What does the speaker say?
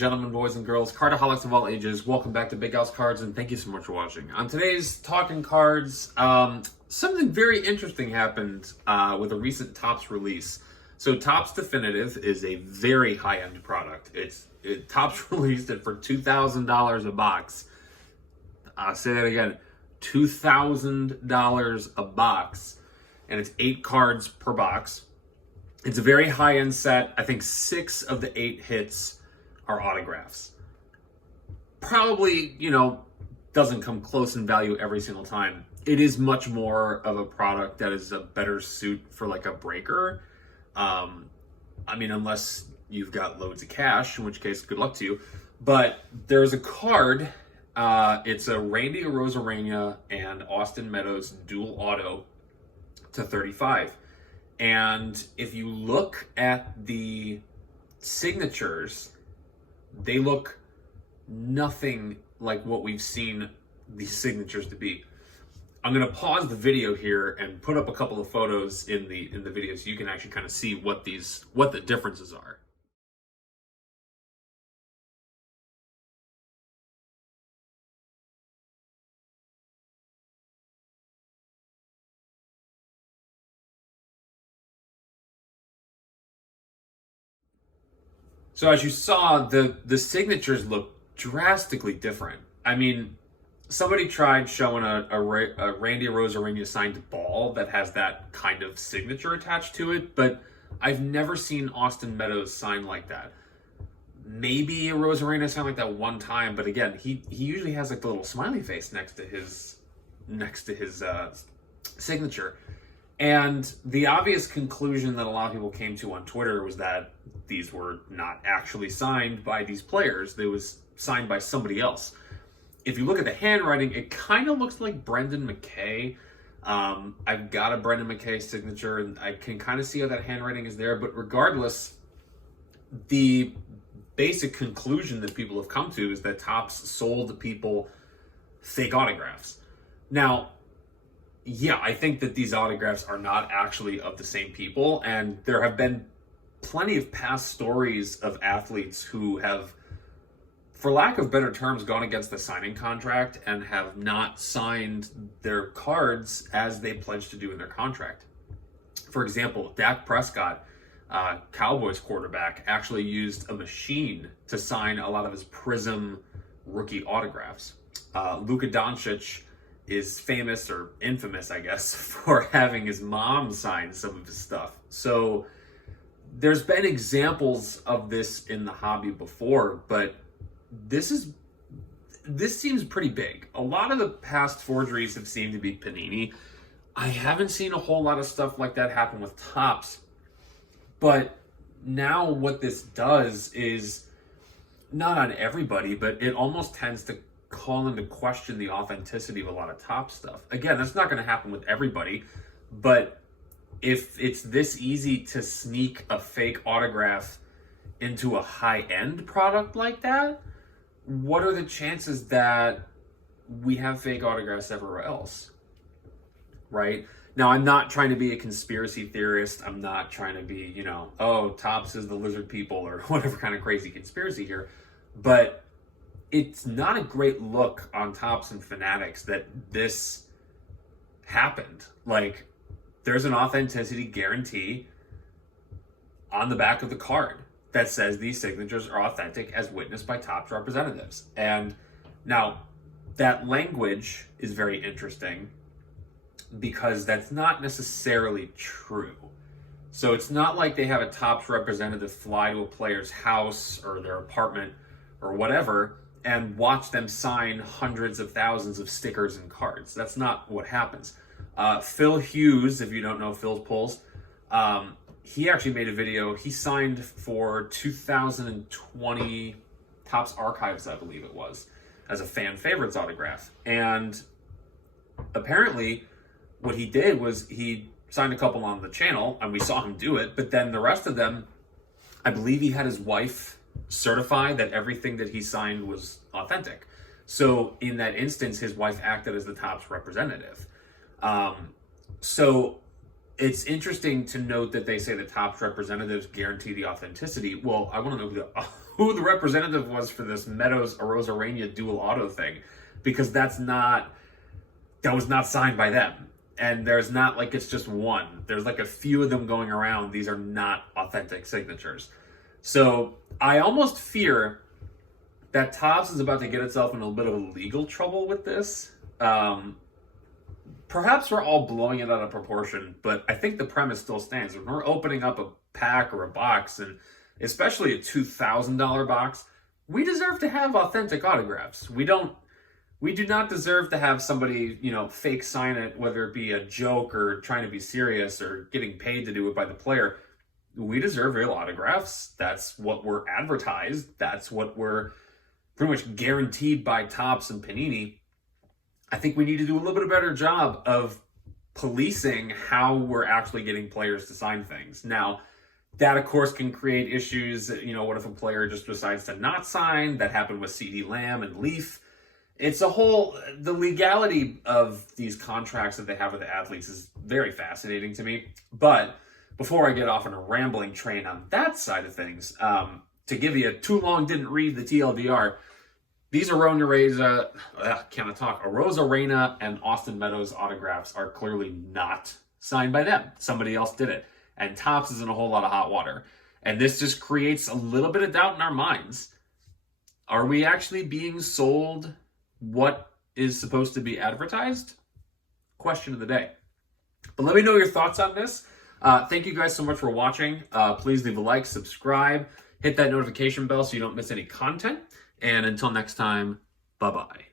gentlemen, boys and girls, cardaholics of all ages, welcome back to Big House Cards, and thank you so much for watching. On today's Talkin' Cards, something very interesting happened with a recent Topps release. So Topps Definitive is a very high-end product. Topps released it for $2,000 a box. I'll say that again, $2,000 a box, and it's 8 cards per box. It's a very high-end set. I think 6 of the 8 hits are autographs. Probably, doesn't come close in value every single time. It is much more of a product that is a better suit for like a breaker. Unless you've got loads of cash, in which case, good luck to you. But there's a card. It's a Randy Arozarena and Austin Meadows dual auto to 35. And if you look at the signatures, they look nothing like what we've seen these signatures to be. I'm going to pause the video here and put up a couple of photos in the video so you can actually kind of see what the differences are. So as you saw, the signatures look drastically different. I mean, somebody tried showing a Randy Arozarena signed ball that has that kind of signature attached to it, but I've never seen Austin Meadows sign like that. Maybe Arozarena signed like that one time, but again, he usually has like the little smiley face next to his signature. And the obvious conclusion that a lot of people came to on Twitter was that these were not actually signed by these players. They was signed by somebody else. If you look at the handwriting, it kind of looks like Brendan McKay. I've got a Brendan McKay signature, and I can kind of see how that handwriting is there. But regardless, the basic conclusion that people have come to is that Topps sold people fake autographs. Now, yeah, I think that these autographs are not actually of the same people, and there have been plenty of past stories of athletes who have, for lack of better terms, gone against the signing contract and have not signed their cards as they pledged to do in their contract. For example, Dak Prescott, Cowboys quarterback, actually used a machine to sign a lot of his Prism rookie autographs. Luka Doncic is famous, or infamous, I guess, for having his mom sign some of his stuff. So there's been examples of this in the hobby before, but this seems pretty big. A lot of the past forgeries have seemed to be Panini. I haven't seen a whole lot of stuff like that happen with Topps, but now what this does is, not on everybody, but it almost tends to call into question the authenticity of a lot of Topps stuff. Again, that's not going to happen with everybody, but if it's this easy to sneak a fake autograph into a high-end product like that, what are the chances that we have fake autographs everywhere else? Right? Now, I'm not trying to be a conspiracy theorist. I'm not trying to be, Topps is the lizard people or whatever kind of crazy conspiracy here. But it's not a great look on Topps and Fanatics that this happened. Like, there's an authenticity guarantee on the back of the card that says these signatures are authentic as witnessed by Topps representatives. And now, that language is very interesting because that's not necessarily true. So it's not like they have a Topps representative fly to a player's house or their apartment or whatever and watch them sign hundreds of thousands of stickers and cards. That's not what happens. Phil Hughes, if you don't know Phil's polls, he actually made a video. He signed for 2020 Topps Archives, I believe it was, as a fan favorites autograph. And apparently what he did was he signed a couple on the channel, and we saw him do it, but then the rest of them, I believe he had his wife certify that everything that he signed was authentic. So in that instance, his wife acted as the Topps representative. So it's interesting to note that they say the Topps representatives guarantee the authenticity. Well, I want to know who the representative was for this Meadows Arozarena dual auto thing, because that was not signed by them. And there's not like it's just one. There's like a few of them going around. These are not authentic signatures. So I almost fear that Topps is about to get itself in a bit of legal trouble with this. Perhaps we're all blowing it out of proportion, but I think the premise still stands. When we're opening up a pack or a box, and especially a $2,000 box, we deserve to have authentic autographs. We do not deserve to have somebody, fake sign it, whether it be a joke or trying to be serious or getting paid to do it by the player. We deserve real autographs. That's what we're advertised. That's what we're pretty much guaranteed by Topps and Panini. I think we need to do a little bit better job of policing how we're actually getting players to sign things. Now, that of course can create issues. What if a player just decides to not sign? That happened with CD Lamb and Leaf. It's the legality of these contracts that they have with the athletes is very fascinating to me. But before I get off on a rambling train on that side of things, to give you too long didn't read the TLDR, these Arozarena and Austin Meadows autographs are clearly not signed by them. Somebody else did it. And Topps is in a whole lot of hot water. And this just creates a little bit of doubt in our minds. Are we actually being sold what is supposed to be advertised? Question of the day. But let me know your thoughts on this. Thank you guys so much for watching. Please leave a like, subscribe, hit that notification bell so you don't miss any content. And until next time, bye-bye.